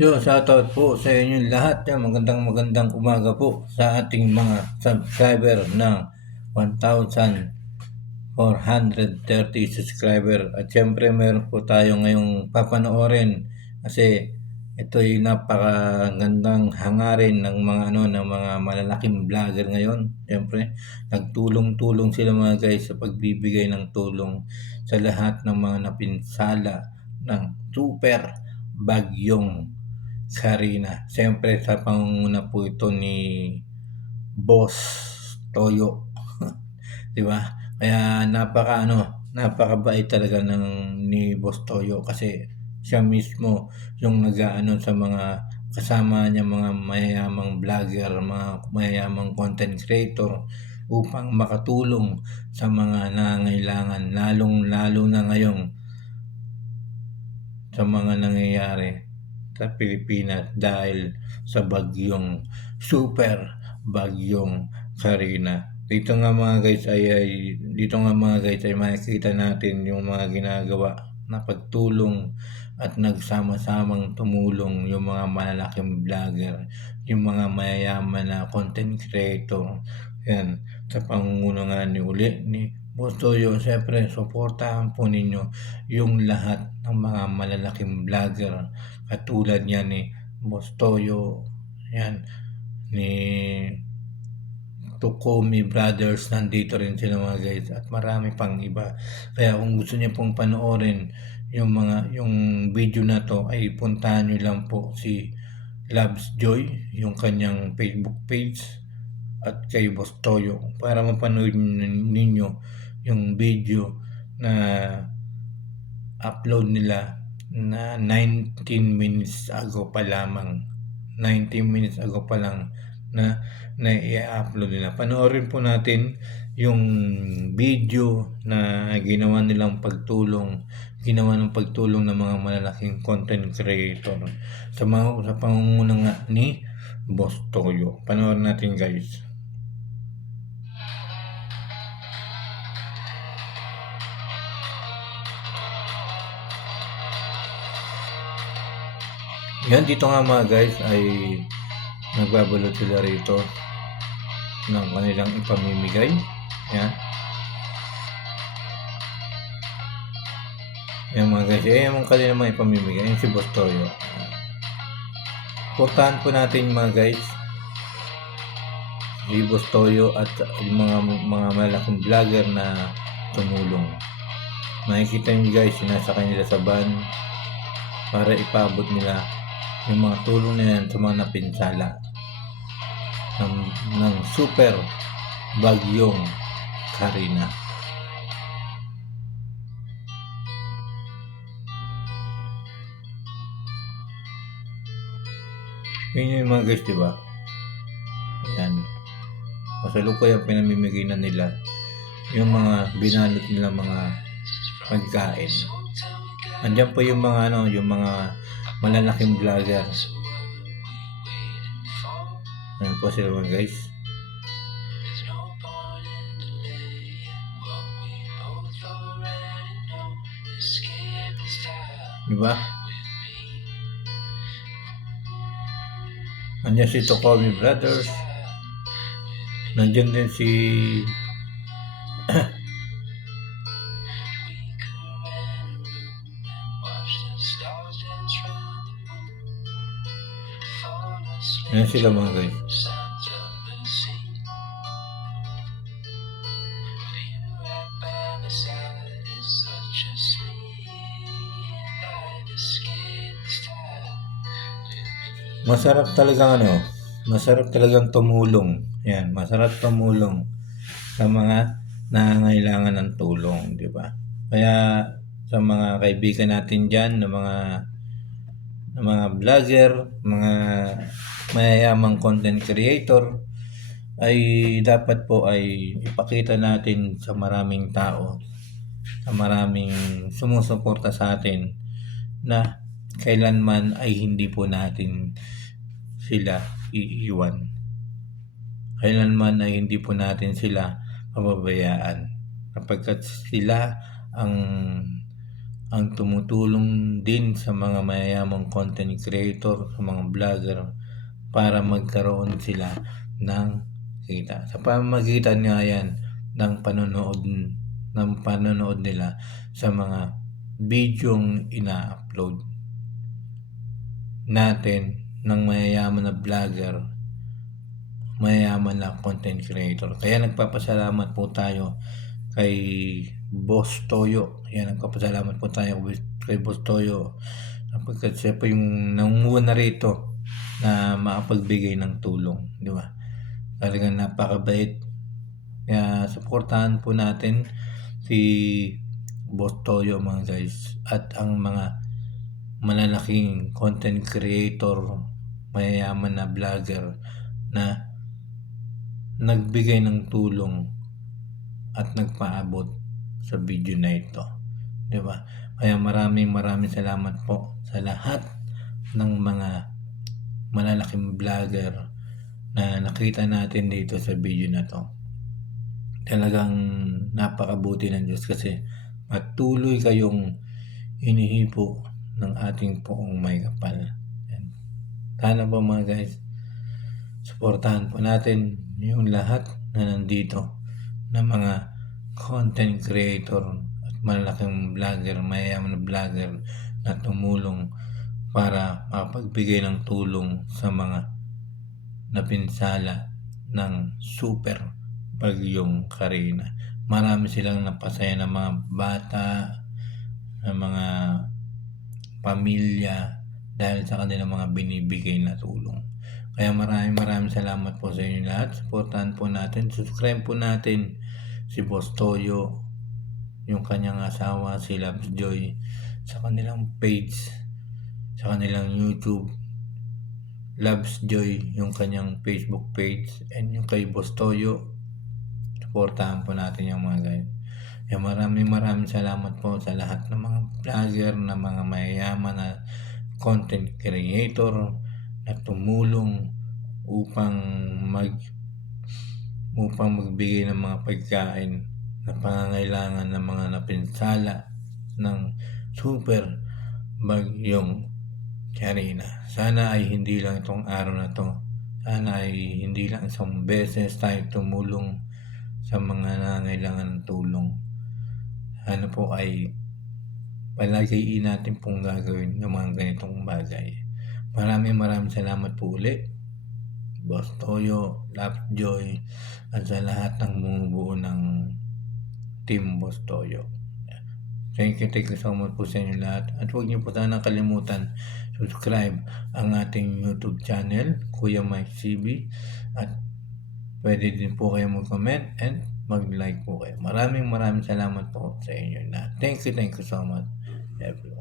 Shoutout po sa inyong lahat. Yan, magandang umaga po sa ating mga subscriber ng 1,430 subscriber. At syempre meron po tayo ngayong papanoorin kasi ito yung napakagandang hangarin ng mga malalaking vlogger ngayon. Syempre, nagtulong-tulong sila mga guys sa pagbibigay ng tulong sa lahat ng mga napinsala ng super bagyong Sarina. Siyempre sa pangunguna po ito ni Boss Toyo. 'Di ba? Kaya napakabait talaga ni Boss Toyo kasi siya mismo yung nag-aano sa mga kasama niya mga mayayamang vlogger, mga mayayamang content creator upang makatulong sa mga nangangailangan lalong-lalo na ngayong sa mga nangyayari sa Pilipinas dahil sa super bagyong Karina. Dito nga mga guys ay makikita natin yung mga ginagawa na pagtulong at nagsama-samang tumulong yung mga malalaking vlogger, yung mga mayayaman na content creator. Yan, sa pangunguna nga ni Boss Toyo, siyempre suportahan po ninyo yung lahat ng mga malalaking vlogger katulad niya ni Boss Toyo, yan, ni Tukomi Brothers, nandito rin sila mga guys at marami pang iba. Kaya kung gusto niyo pong panoorin yung video na to ay puntahan niyo lang po si Loves Joy, yung kanyang Facebook page at kay Boss Toyo para mapanood ninyo yung video na upload nila na 19 minutes ago pa lamang. 19 minutes ago pa lang na i-upload nila. Panoorin po natin yung video na ginawa ng pagtulong ng mga malalaking content creator sa pangunguna nga ni Boss Toyo. Panoorin natin guys. Yan, dito nga mga guys ay nagbabalot sila rito ng kanilang ipamimigay. Yan. Yan mga guys, yung kanilang mga ipamimigay. Yan si Boss Toyo. Portahan po natin mga guys si Boss Toyo at yung mga malaking vlogger na tumulong. Makikita nyo guys, sinasakay nila sa van para ipabot nila yung mga tulong na yan sa mga napinsala ng super bagyong Karina. Yun yung mga guys, diba? Ayan. Kasalukuyan pinamimigay na nila yung mga binalot nila mga pagkain. Andiyan po yung mga yung mga malalaking vlogger. Ayan po sila mga guys. Diba? Andiyan si Tukomi Brothers. Nandiyan din si Ayan sila mga guys. Masarap talagang tumulong. Yan, masarap tumulong sa mga nangangailangan ng tulong, di ba? Kaya sa mga kaibigan natin diyan na mga vlogger, mga mayayamang content creator ay dapat po ay ipakita natin sa maraming tao, sa maraming sumusuporta sa atin na kailanman ay hindi po natin sila iiwan. Kailanman ay hindi po natin sila pababayaan, kapagkat sila ang tumutulong din sa mga mayayamang content creator, sa mga vlogger para magkaroon sila ng kita. Sa pamamagitan nga yan ng panonood nila sa mga bidyong ina-upload natin ng mayayaman na vlogger, mayayaman na content creator. Kaya nagpapasalamat po tayo kay Boss Toyo. Yan, nagpapasalamat po tayo kay Boss Toyo sapagkat siya po yung nangunguna rito na makapagbigay ng tulong, di ba? Talagang napakabait. Kaya suportahan po natin si Boss Toyo mga guys at ang mga malalaking content creator, mayayaman na vlogger na nagbigay ng tulong at nagpaabot sa video na ito, di ba? Kaya maraming salamat po sa lahat ng mga malalaking vlogger na nakita natin dito sa video na to. Talagang napakabuti ng Diyos kasi patuloy kayong hinihipo ng ating poong may kapal. Yan. Sana po mga guys, suportahan po natin yung lahat na nandito na mga content creator at malalaking vlogger, mayayaman na vlogger na tumulong para makapagbigay ng tulong sa mga napinsala ng super bagyong Karina. Marami silang napasaya ng mga bata, ng mga pamilya dahil sa kanilang mga binibigay na tulong. Kaya maraming salamat po sa inyo lahat. Supportahan po natin, subscribe po natin si Boss Toyo, yung kanyang asawa, si Labs Joy, sa kanilang page, sa kanilang YouTube, Labs Joy, yung kanyang Facebook page, and yung kay Boss Toyo, supportahan po natin yung mga guys. Kaya maraming salamat po sa lahat ng mga vlogger, na mga mayayaman na content creator na tumulong upang magbigay ng mga pagkain na pangangailangan ng mga napinsala ng super bagyong Karina. Sana ay hindi lang itong araw na to. Sana ay hindi lang isang beses tayo tumulong sa mga nangangailangan ng tulong. Sana po ay palagi natin pong gagawin yung mga ganitong bagay. Maraming salamat po ulit, Boss Toyo, Lovejoy, at sa lahat ng bumubuo ng Team Boss Toyo. Thank you so much po sa inyo lahat. At huwag niyo po sana kalimutan subscribe ang ating YouTube channel, Kuya Mike CB. At pwede din po kayo mag-comment and mag-like po kayo. Maraming salamat po sa inyo lahat. Thank you so much, everyone.